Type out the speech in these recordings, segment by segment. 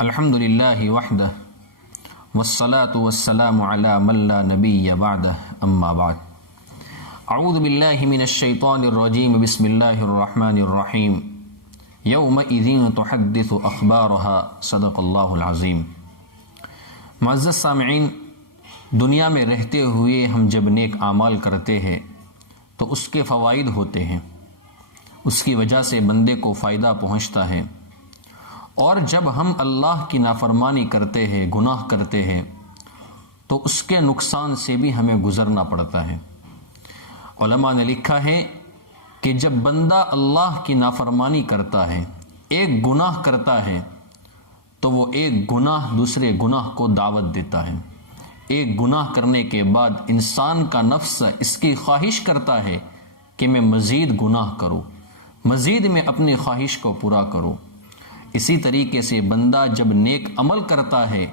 الحمد للہ وحدہ والصلاة والسلام علی من لا نبی بعدہ اما بعد اعوذ باللہ من الشیطان الرجیم بسم اللہ الرحمن الرحیم یومئذ تحدث اخبارها صدق اللہ العظیم۔ معزز سامعین، دنیا میں رہتے ہوئے ہم جب نیک اعمال کرتے ہیں تو اس کے فوائد ہوتے ہیں، اس کی وجہ سے بندے کو فائدہ پہنچتا ہے، اور جب ہم اللہ کی نافرمانی کرتے ہیں، گناہ کرتے ہیں، تو اس کے نقصان سے بھی ہمیں گزرنا پڑتا ہے۔ علماء نے لکھا ہے کہ جب بندہ اللہ کی نافرمانی کرتا ہے، ایک گناہ کرتا ہے، تو وہ ایک گناہ دوسرے گناہ کو دعوت دیتا ہے۔ ایک گناہ کرنے کے بعد انسان کا نفس اس کی خواہش کرتا ہے کہ میں مزید گناہ کروں، مزید میں اپنی خواہش کو پورا کروں۔ اسی طریقے سے بندہ جب نیک عمل کرتا ہے،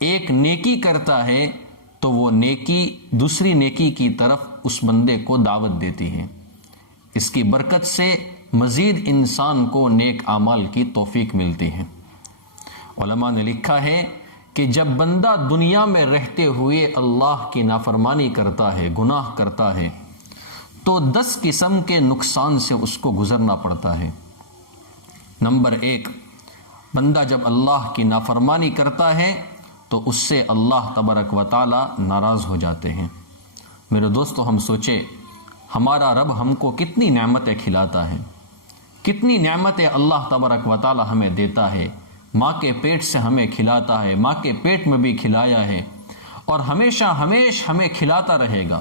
ایک نیکی کرتا ہے، تو وہ نیکی دوسری نیکی کی طرف اس بندے کو دعوت دیتی ہے۔ اس کی برکت سے مزید انسان کو نیک اعمال کی توفیق ملتی ہے۔ علماء نے لکھا ہے کہ جب بندہ دنیا میں رہتے ہوئے اللہ کی نافرمانی کرتا ہے، گناہ کرتا ہے، تو 10 قسم کے نقصان سے اس کو گزرنا پڑتا ہے۔ نمبر 1، بندہ جب اللہ کی نافرمانی کرتا ہے تو اس سے اللہ تبارک و تعالی ناراض ہو جاتے ہیں۔ میرے دوستو، ہم سوچے ہمارا رب ہم کو کتنی نعمتیں کھلاتا ہے، کتنی نعمتیں اللہ تبارک و تعالی ہمیں دیتا ہے۔ ماں کے پیٹ سے ہمیں کھلاتا ہے، ماں کے پیٹ میں بھی کھلایا ہے، اور ہمیشہ ہمیں کھلاتا رہے گا۔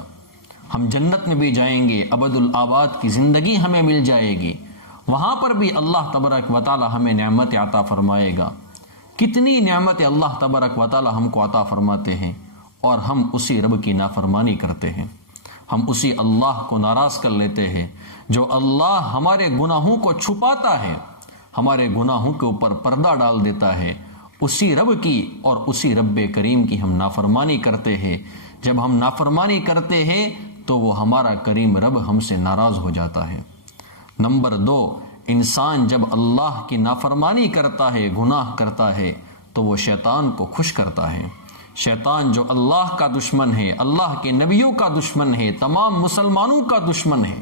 ہم جنت میں بھی جائیں گے، ابد الآباد کی زندگی ہمیں مل جائے گی، وہاں پر بھی اللہ تبارک و تعالی ہمیں نعمت عطا فرمائے گا۔ کتنی نعمت اللہ تبارک و تعالی ہم کو عطا فرماتے ہیں، اور ہم اسی رب کی نافرمانی کرتے ہیں، ہم اسی اللہ کو ناراض کر لیتے ہیں جو اللہ ہمارے گناہوں کو چھپاتا ہے، ہمارے گناہوں کے اوپر پردہ ڈال دیتا ہے۔ اسی رب کی اور اسی رب کریم کی ہم نافرمانی کرتے ہیں۔ جب ہم نافرمانی کرتے ہیں تو وہ ہمارا کریم رب ہم سے ناراض ہو جاتا ہے۔ نمبر 2، انسان جب اللہ کی نافرمانی کرتا ہے، گناہ کرتا ہے، تو وہ شیطان کو خوش کرتا ہے۔ شیطان جو اللہ کا دشمن ہے، اللہ کے نبیوں کا دشمن ہے، تمام مسلمانوں کا دشمن ہے،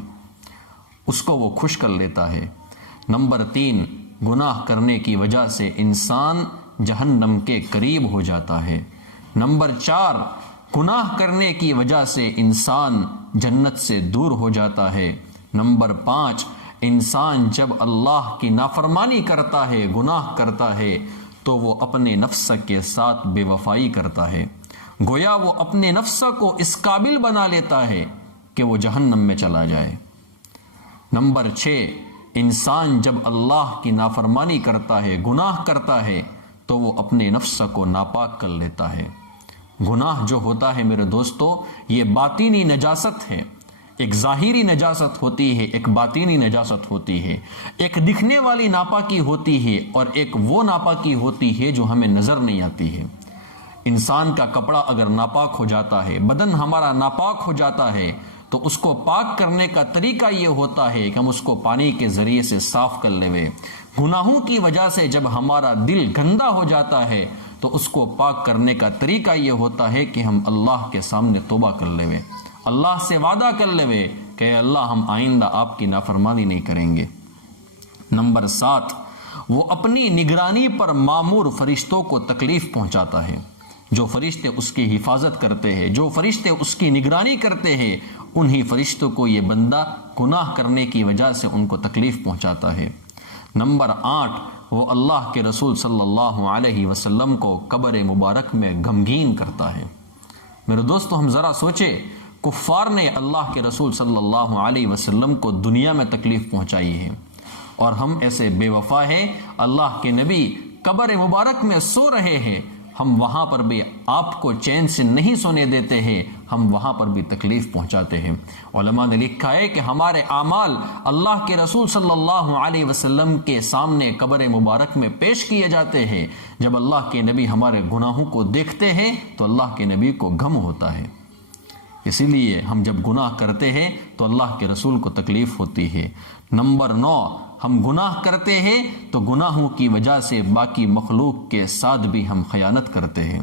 اس کو وہ خوش کر لیتا ہے۔ نمبر 3، گناہ کرنے کی وجہ سے انسان جہنم کے قریب ہو جاتا ہے۔ نمبر 4، گناہ کرنے کی وجہ سے انسان جنت سے دور ہو جاتا ہے۔ نمبر 5، انسان جب اللہ کی نافرمانی کرتا ہے، گناہ کرتا ہے، تو وہ اپنے نفس کے ساتھ بے وفائی کرتا ہے، گویا وہ اپنے نفس کو اس قابل بنا لیتا ہے کہ وہ جہنم میں چلا جائے۔ نمبر 6، انسان جب اللہ کی نافرمانی کرتا ہے، گناہ کرتا ہے، تو وہ اپنے نفس کو ناپاک کر لیتا ہے۔ گناہ جو ہوتا ہے میرے دوستو، یہ باطنی نجاست ہے۔ ایک ظاہری نجاست ہوتی ہے، ایک باطنی نجاست ہوتی ہے، ایک دکھنے والی ناپاکی ہوتی ہے، اور ایک وہ ناپاکی ہوتی ہے جو ہمیں نظر نہیں آتی ہے۔ انسان کا کپڑا اگر ناپاک ہو جاتا ہے، بدن ہمارا ناپاک ہو جاتا ہے، تو اس کو پاک کرنے کا طریقہ یہ ہوتا ہے کہ ہم اس کو پانی کے ذریعے سے صاف کر لیں۔ گناہوں کی وجہ سے جب ہمارا دل گندا ہو جاتا ہے تو اس کو پاک کرنے کا طریقہ یہ ہوتا ہے کہ ہم اللہ کے سامنے توبہ کر لیں، اللہ سے وعدہ کر لیں کہ اللہ ہم آئندہ آپ کی نافرمانی نہیں کریں گے۔ نمبر 7، وہ اپنی نگرانی پر مامور فرشتوں کو تکلیف پہنچاتا ہے۔ جو فرشتے اس کی حفاظت کرتے ہیں، جو فرشتے اس کی نگرانی کرتے ہیں، انہی فرشتوں کو یہ بندہ گناہ کرنے کی وجہ سے ان کو تکلیف پہنچاتا ہے۔ نمبر 8، وہ اللہ کے رسول صلی اللہ علیہ وسلم کو قبر مبارک میں غمگین کرتا ہے۔ میرے دوستو، ہم ذرا سوچے، کفار نے اللہ کے رسول صلی اللہ علیہ وسلم کو دنیا میں تکلیف پہنچائی ہے، اور ہم ایسے بے وفا ہیں، اللہ کے نبی قبر مبارک میں سو رہے ہیں، ہم وہاں پر بھی آپ کو چین سے نہیں سونے دیتے ہیں، ہم وہاں پر بھی تکلیف پہنچاتے ہیں۔ علماء نے لکھا ہے کہ ہمارے اعمال اللہ کے رسول صلی اللہ علیہ وسلم کے سامنے قبر مبارک میں پیش کیے جاتے ہیں۔ جب اللہ کے نبی ہمارے گناہوں کو دیکھتے ہیں تو اللہ کے نبی کو غم ہوتا ہے۔ اسی لیے ہم جب گناہ کرتے ہیں تو اللہ کے رسول کو تکلیف ہوتی ہے۔ نمبر 9، ہم گناہ کرتے ہیں تو گناہوں کی وجہ سے باقی مخلوق کے ساتھ بھی ہم خیانت کرتے ہیں،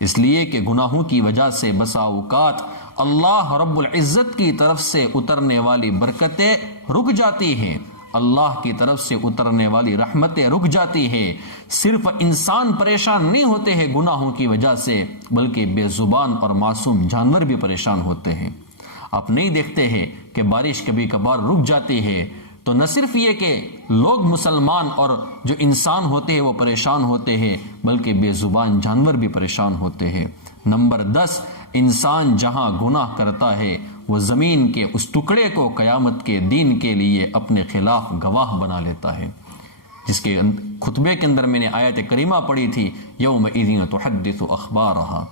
اس لیے کہ گناہوں کی وجہ سے بسا اوقات اللہ رب العزت کی طرف سے اترنے والی برکتیں رک جاتی ہیں، اللہ کی طرف سے اترنے والی رحمتیں رک جاتی ہیں۔ صرف انسان پریشان نہیں ہوتے ہیں گناہوں کی وجہ سے، بلکہ بے زبان اور معصوم جانور بھی پریشان ہوتے ہیں۔ آپ نہیں دیکھتے ہیں کہ بارش کبھی کبھار رک جاتی ہے تو نہ صرف یہ کہ لوگ مسلمان اور جو انسان ہوتے ہیں وہ پریشان ہوتے ہیں، بلکہ بے زبان جانور بھی پریشان ہوتے ہیں۔ نمبر 10، انسان جہاں گناہ کرتا ہے وہ زمین کے اس ٹکڑے کو قیامت کے دن کے لیے اپنے خلاف گواہ بنا لیتا ہے، جس کے خطبے کے اندر میں نے آیت کریمہ پڑھی تھی، یومئذ تحدث اخبارہا۔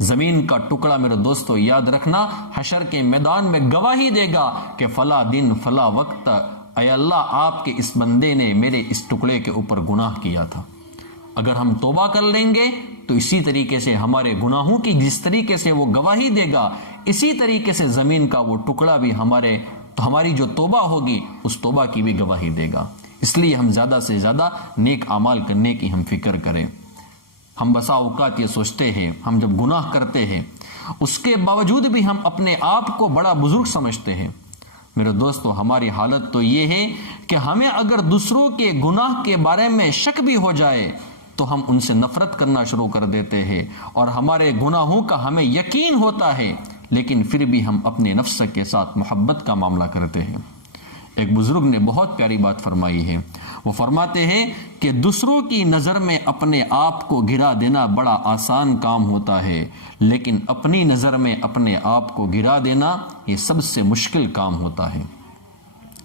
زمین کا ٹکڑا میرے دوستو یاد رکھنا حشر کے میدان میں گواہی دے گا کہ فلاں دن فلاں وقت اے اللہ آپ کے اس بندے نے میرے اس ٹکڑے کے اوپر گناہ کیا تھا۔ اگر ہم توبہ کر لیں گے تو اسی طریقے سے ہمارے گناہوں کی جس طریقے سے وہ گواہی دے گا، اسی طریقے سے زمین کا وہ ٹکڑا بھی ہماری جو توبہ ہوگی اس توبہ کی بھی گواہی دے گا۔ اس لیے ہم زیادہ سے زیادہ نیک اعمال کرنے کی ہم فکر کریں۔ ہم بسا اوقات یہ سوچتے ہیں ہم جب گناہ کرتے ہیں اس کے باوجود بھی ہم اپنے آپ کو بڑا بزرگ سمجھتے ہیں۔ میرے دوستو، ہماری حالت تو یہ ہے کہ ہمیں اگر دوسروں کے گناہ کے بارے میں شک بھی ہو جائے تو ہم ان سے نفرت کرنا شروع کر دیتے ہیں، اور ہمارے گناہوں کا ہمیں یقین ہوتا ہے لیکن پھر بھی ہم اپنے نفس کے ساتھ محبت کا معاملہ کرتے ہیں۔ ایک بزرگ نے بہت پیاری بات فرمائی ہے، وہ فرماتے ہیں کہ دوسروں کی نظر میں اپنے آپ کو گرا دینا بڑا آسان کام ہوتا ہے، لیکن اپنی نظر میں اپنے آپ کو گرا دینا یہ سب سے مشکل کام ہوتا ہے۔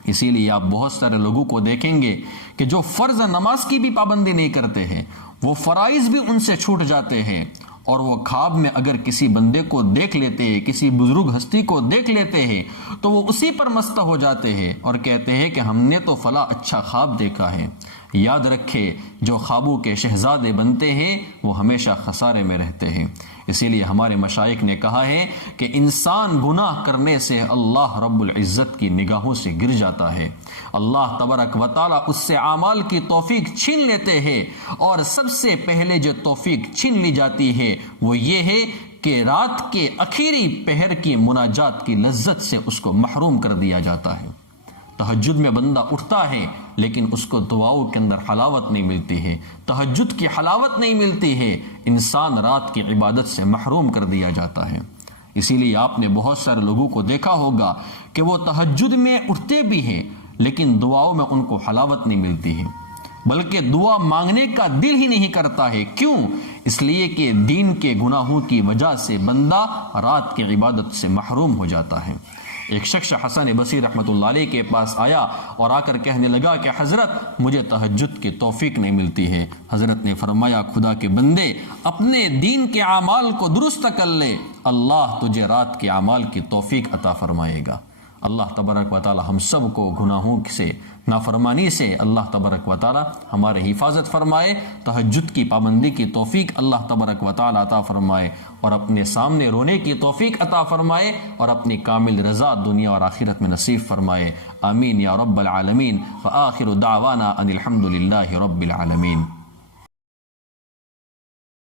اسی لیے آپ بہت سارے لوگوں کو دیکھیں گے کہ جو فرض نماز کی بھی پابندی نہیں کرتے ہیں، وہ فرائض بھی ان سے چھوٹ جاتے ہیں، اور وہ خواب میں اگر کسی بندے کو دیکھ لیتے ہیں، کسی بزرگ ہستی کو دیکھ لیتے ہیں تو وہ اسی پر مست ہو جاتے ہیں اور کہتے ہیں کہ ہم نے تو فلاں اچھا خواب دیکھا ہے۔ یاد رکھے جو خوابوں کے شہزادے بنتے ہیں وہ ہمیشہ خسارے میں رہتے ہیں۔ اسی لیے ہمارے مشائخ نے کہا ہے کہ انسان گناہ کرنے سے اللہ رب العزت کی نگاہوں سے گر جاتا ہے، اللہ تبارک و تعالیٰ اس سے اعمال کی توفیق چھین لیتے ہیں، اور سب سے پہلے جو توفیق چھین لی جاتی ہے وہ یہ ہے کہ رات کے آخری پہر کی مناجات کی لذت سے اس کو محروم کر دیا جاتا ہے۔ تہجد میں بندہ اٹھتا ہے لیکن اس کو دعاؤں کے اندر حلاوت نہیں ملتی ہے، تہجد کی حلاوت نہیں ملتی ہے، انسان رات کی عبادت سے محروم کر دیا جاتا ہے۔ اسی لیے آپ نے بہت سارے لوگوں کو دیکھا ہوگا کہ وہ تہجد میں اٹھتے بھی ہیں لیکن دعاؤں میں ان کو حلاوت نہیں ملتی ہے، بلکہ دعا مانگنے کا دل ہی نہیں کرتا ہے۔ کیوں؟ اس لیے کہ دین کے گناہوں کی وجہ سے بندہ رات کی عبادت سے محروم ہو جاتا ہے۔ ایک شخص حسن بصری رحمۃ اللہ علیہ کے پاس آیا اور آ کر کہنے لگا کہ حضرت مجھے تہجد کی توفیق نہیں ملتی ہے۔ حضرت نے فرمایا خدا کے بندے اپنے دین کے اعمال کو درست کر لے، اللہ تجھے رات کے اعمال کی توفیق عطا فرمائے گا۔ اللہ تبارک و تعالی ہم سب کو گناہوں سے، نافرمانی سے اللہ تبارک و تعالی ہمارے حفاظت فرمائے، تہجد کی پابندی کی توفیق اللہ تبارک و تعالی عطا فرمائے، اور اپنے سامنے رونے کی توفیق عطا فرمائے، اور اپنی کامل رضا دنیا اور آخرت میں نصیب فرمائے۔ آمین یا رب العالمین۔ وآخر دعوانا ان الحمد للہ رب العالمین۔